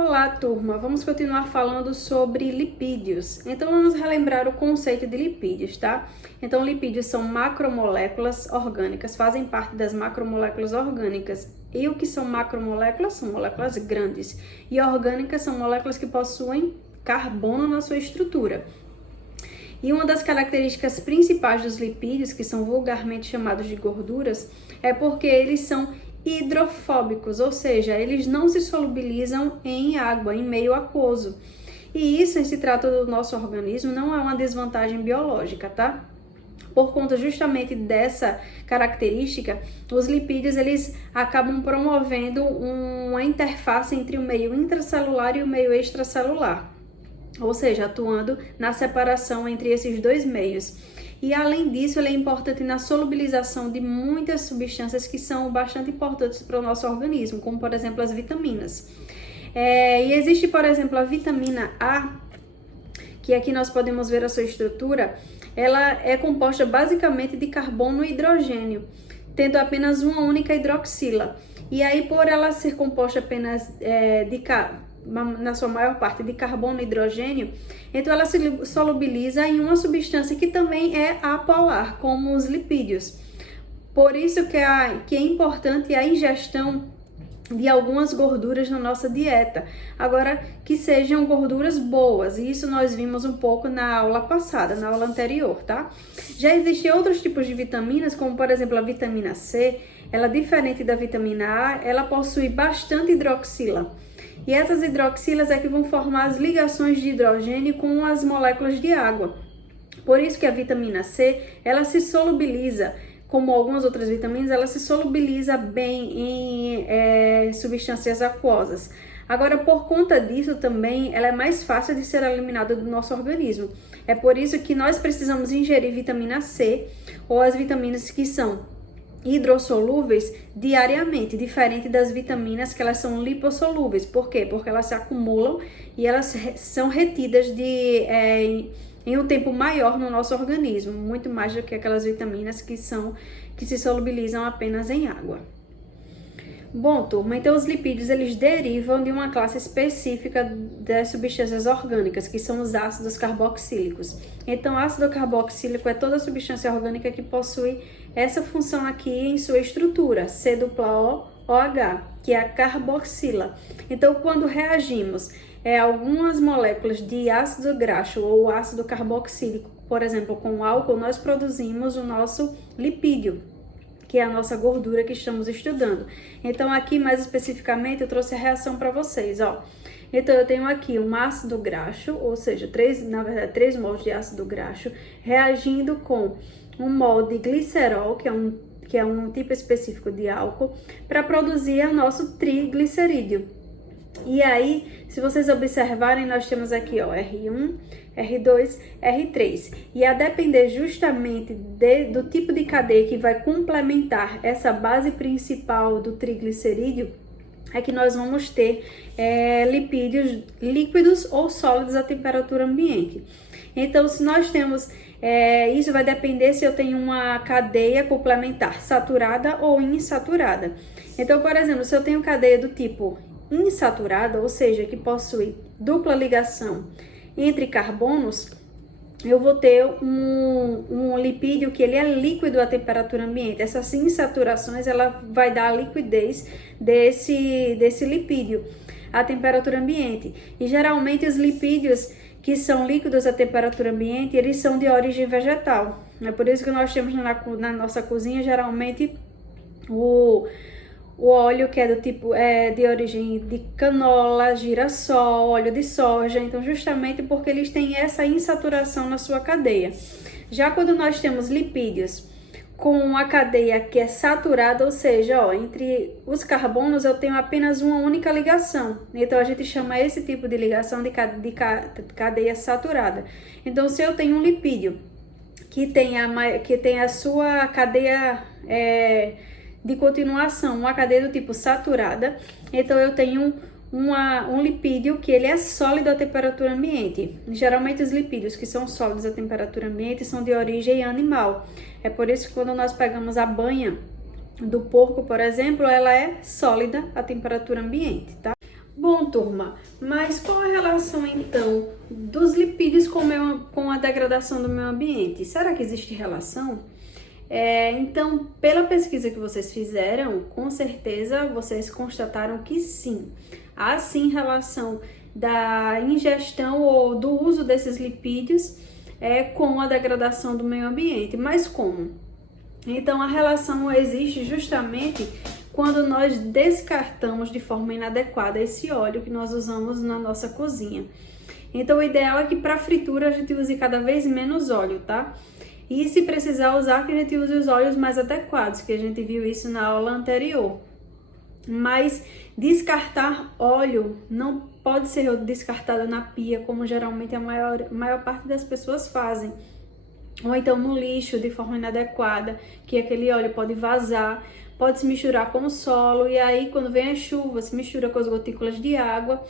Olá, turma! Vamos continuar falando sobre lipídios. Então, vamos relembrar o conceito de lipídios, tá? Então, lipídios são macromoléculas orgânicas, fazem parte das macromoléculas orgânicas. E o que são macromoléculas? São moléculas grandes. E orgânicas são moléculas que possuem carbono na sua estrutura. E uma das características principais dos lipídios, que são vulgarmente chamados de gorduras, é porque eles são hidrofóbicos, ou seja, eles não se solubilizam em água, em meio aquoso. E isso, em se trata do nosso organismo, não é uma desvantagem biológica, tá? Por conta justamente dessa característica, os lipídios eles acabam promovendo uma interface entre o meio intracelular e o meio extracelular, ou seja, atuando na separação entre esses dois meios. E além disso, ele é importante na solubilização de muitas substâncias que são bastante importantes para o nosso organismo, como por exemplo as vitaminas. E existe, por exemplo, a vitamina A, que aqui nós podemos ver a sua estrutura. Ela é composta basicamente de carbono e hidrogênio, tendo apenas uma única hidroxila. E aí, por ela ser composta apenas na sua maior parte de carbono e hidrogênio, então ela se solubiliza em uma substância que também é apolar, como os lipídios. Por isso que é importante a ingestão de algumas gorduras na nossa dieta. Agora, que sejam gorduras boas, e isso nós vimos um pouco na aula passada, na aula anterior, tá? Já existem outros tipos de vitaminas, como por exemplo a vitamina C. Ela, diferente da vitamina A, ela possui bastante hidroxila. E essas hidroxilas é que vão formar as ligações de hidrogênio com as moléculas de água. Por isso que a vitamina C, ela se solubiliza, como algumas outras vitaminas, ela se solubiliza bem em substâncias aquosas. Agora, por conta disso também, ela é mais fácil de ser eliminada do nosso organismo. É por isso que nós precisamos ingerir vitamina C ou as vitaminas que são hidrossolúveis diariamente, diferente das vitaminas que elas são lipossolúveis. Por quê? Porque elas se acumulam e elas são retidas em um tempo maior no nosso organismo, muito mais do que aquelas vitaminas que se solubilizam apenas em água. Bom, turma, então os lipídios eles derivam de uma classe específica das substâncias orgânicas, que são os ácidos carboxílicos. Então, ácido carboxílico é toda substância orgânica que possui essa função aqui em sua estrutura, C-O-OH, que é a carboxila. Então, quando reagimos algumas moléculas de ácido graxo ou ácido carboxílico, por exemplo, com álcool, nós produzimos o nosso lipídio, que é a nossa gordura que estamos estudando. Então, aqui mais especificamente, eu trouxe a reação para vocês, ó. Então, eu tenho aqui um ácido graxo, ou seja, 3 mols de ácido graxo, reagindo com um mol de glicerol, que é um tipo específico de álcool, para produzir o nosso triglicerídeo. E aí, se vocês observarem, nós temos aqui, ó, R1, R2, R3. E a depender justamente do tipo de cadeia que vai complementar essa base principal do triglicerídeo, é que nós vamos ter lipídios líquidos ou sólidos à temperatura ambiente. Então, se nós temos, isso vai depender se eu tenho uma cadeia complementar saturada ou insaturada. Então, por exemplo, se eu tenho cadeia do tipo insaturada, ou seja, que possui dupla ligação entre carbonos, eu vou ter um lipídio que ele é líquido à temperatura ambiente. Essas insaturações, ela vai dar a liquidez desse lipídio à temperatura ambiente. E geralmente os lipídios que são líquidos à temperatura ambiente, eles são de origem vegetal. É por isso que nós temos na nossa cozinha, geralmente, o óleo que é do tipo de origem de canola, girassol, óleo de soja, então justamente porque eles têm essa insaturação na sua cadeia. Já quando nós temos lipídios com a cadeia que é saturada, ou seja, ó, entre os carbonos eu tenho apenas uma única ligação, então a gente chama esse tipo de ligação de cadeia saturada. Então, se eu tenho um lipídio que tem a sua cadeia de continuação, uma cadeia do tipo saturada, então eu tenho um lipídio que ele é sólido à temperatura ambiente. Geralmente os lipídios que são sólidos à temperatura ambiente são de origem animal. É por isso que quando nós pegamos a banha do porco, por exemplo, ela é sólida à temperatura ambiente, tá? Bom, turma, mas qual a relação então dos lipídios com a degradação do meio ambiente? Será que existe relação? Então, pela pesquisa que vocês fizeram, com certeza vocês constataram que sim. Há sim relação da ingestão ou do uso desses lipídios com a degradação do meio ambiente. Mas como? Então, a relação existe justamente quando nós descartamos de forma inadequada esse óleo que nós usamos na nossa cozinha. Então, o ideal é que para fritura a gente use cada vez menos óleo, tá? E se precisar usar, que a gente use os óleos mais adequados, que a gente viu isso na aula anterior. Mas descartar óleo não pode ser descartado na pia, como geralmente a maior parte das pessoas fazem. Ou então no lixo de forma inadequada, que aquele óleo pode vazar, pode se misturar com o solo, e aí quando vem a chuva se mistura com as gotículas de água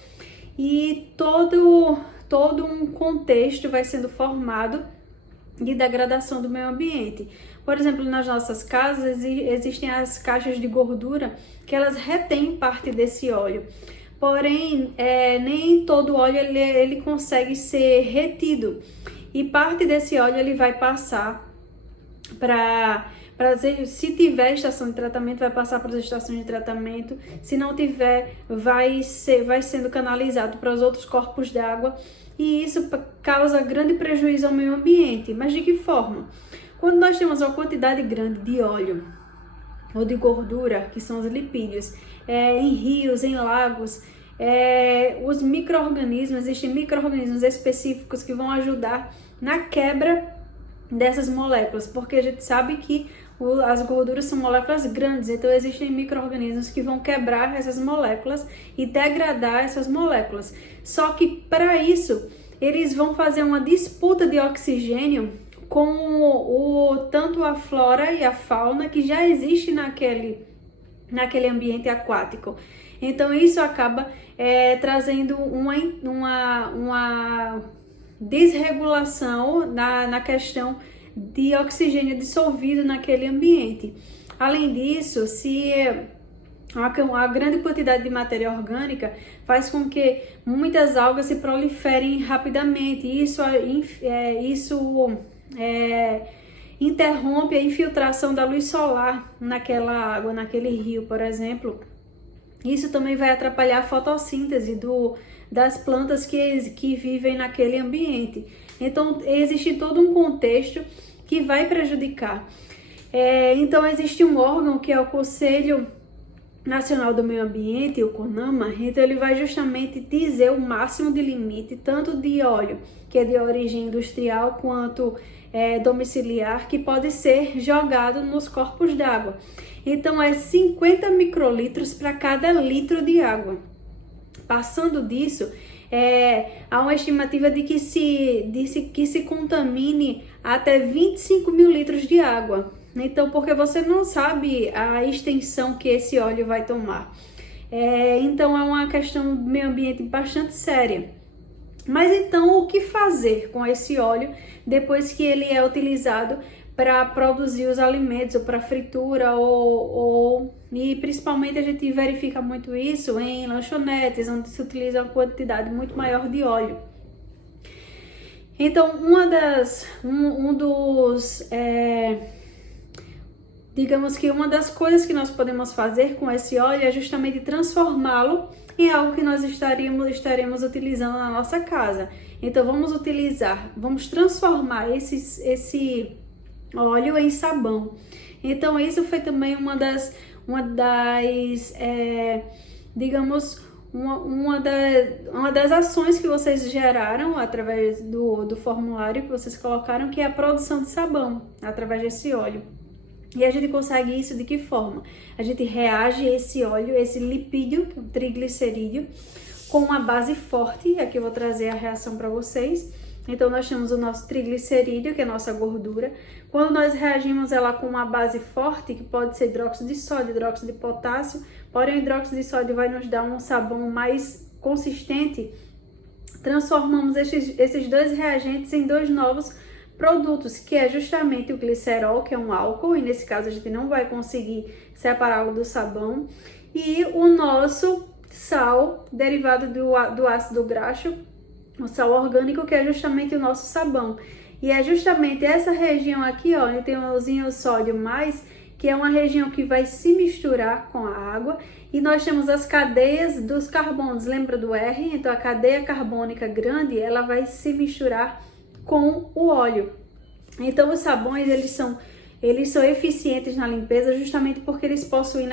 e todo um contexto vai sendo formado de degradação do meio ambiente. Por exemplo, nas nossas casas existem as caixas de gordura que elas retêm parte desse óleo. Porém, nem todo óleo ele consegue ser retido. E parte desse óleo ele vai passar se tiver estação de tratamento, vai passar para as estações de tratamento. Se não tiver, vai sendo canalizado para os outros corpos d'água. E isso causa grande prejuízo ao meio ambiente. Mas de que forma? Quando nós temos uma quantidade grande de óleo ou de gordura, que são os lipídios, em rios, em lagos, os micro-organismos, existem micro-organismos específicos que vão ajudar na quebra dessas moléculas, porque a gente sabe que as gorduras são moléculas grandes, então existem micro-organismos que vão quebrar essas moléculas e degradar essas moléculas. Só que para isso, eles vão fazer uma disputa de oxigênio com tanto a flora e a fauna que já existe naquele ambiente aquático. Então isso acaba trazendo uma desregulação na questão de oxigênio dissolvido naquele ambiente. Além disso, se a grande quantidade de matéria orgânica faz com que muitas algas se proliferem rapidamente. Isso interrompe a infiltração da luz solar naquela água, naquele rio, por exemplo. Isso também vai atrapalhar a fotossíntese das plantas que vivem naquele ambiente. Então, existe todo um contexto que vai prejudicar. Então, existe um órgão que é o Conselho Nacional do Meio Ambiente, o CONAMA. Então, ele vai justamente dizer o máximo de limite, tanto de óleo, que é de origem industrial, quanto domiciliar, que pode ser jogado nos corpos d'água. Então, 50 microlitros para cada litro de água. Passando disso, há uma estimativa de que se contamine até 25 mil litros de água. Então, porque você não sabe a extensão que esse óleo vai tomar. Então, é uma questão do meio ambiente bastante séria. Mas então, o que fazer com esse óleo depois que ele é utilizado para produzir os alimentos, ou para fritura, e principalmente a gente verifica muito isso em lanchonetes, onde se utiliza uma quantidade muito maior de óleo. Então, digamos que uma das coisas que nós podemos fazer com esse óleo é justamente transformá-lo em algo que nós estaremos utilizando na nossa casa. Então, vamos transformar esse óleo em sabão. Então, isso foi também uma das ações que vocês geraram através do formulário que vocês colocaram, que é a produção de sabão através desse óleo. E a gente consegue isso de que forma? A gente reage esse óleo, esse lipídio, triglicerídeo, com uma base forte. Aqui eu vou trazer a reação para vocês. Então, nós temos o nosso triglicerídeo, que é a nossa gordura. Quando nós reagimos ela com uma base forte, que pode ser hidróxido de sódio, hidróxido de potássio, porém o hidróxido de sódio vai nos dar um sabão mais consistente, transformamos esses dois reagentes em dois novos produtos, que é justamente o glicerol, que é um álcool, e nesse caso a gente não vai conseguir separá-lo do sabão, e o nosso sal derivado do ácido graxo, o sal orgânico, que é justamente o nosso sabão. E é justamente essa região aqui, ó, onde tem o sódio mais, que é uma região que vai se misturar com a água. E nós temos as cadeias dos carbonos, lembra do R? Então a cadeia carbônica grande, ela vai se misturar com o óleo. Então os sabões, eles são eficientes na limpeza justamente porque eles possuem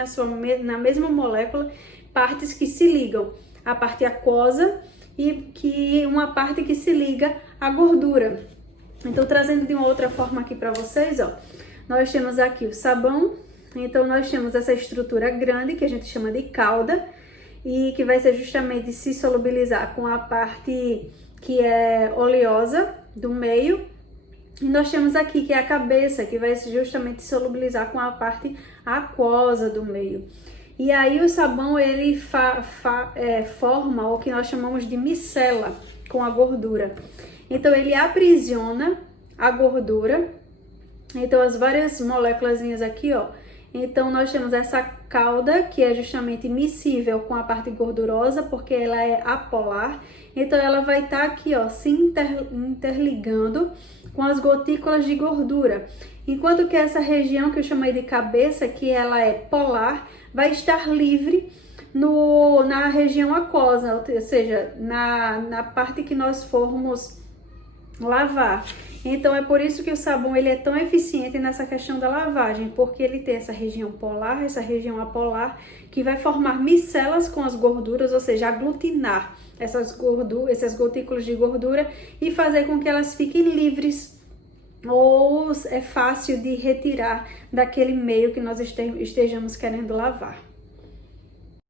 na mesma molécula partes que se ligam, a parte aquosa e uma parte que se liga à gordura. Então, trazendo de uma outra forma aqui para vocês, ó, nós temos aqui o sabão, então nós temos essa estrutura grande que a gente chama de cauda e que vai ser justamente se solubilizar com a parte que é oleosa do meio. E nós temos aqui que é a cabeça, que vai justamente se solubilizar com a parte aquosa do meio. E aí o sabão, ele forma o que nós chamamos de micela com a gordura. Então ele aprisiona a gordura. Então as várias moléculas aqui, ó. Então nós temos essa cauda que é justamente miscível com a parte gordurosa, porque ela é apolar. Então ela vai estar aqui, ó, se interligando com as gotículas de gordura. Enquanto que essa região que eu chamei de cabeça, que ela é polar, vai estar livre na região aquosa, ou seja, na parte que nós formos lavar. Então é por isso que o sabão, ele é tão eficiente nessa questão da lavagem, porque ele tem essa região polar, essa região apolar, que vai formar micelas com as gorduras, ou seja, aglutinar essas gotículas de gordura e fazer com que elas fiquem livres, ou é fácil de retirar daquele meio que nós estejamos querendo lavar.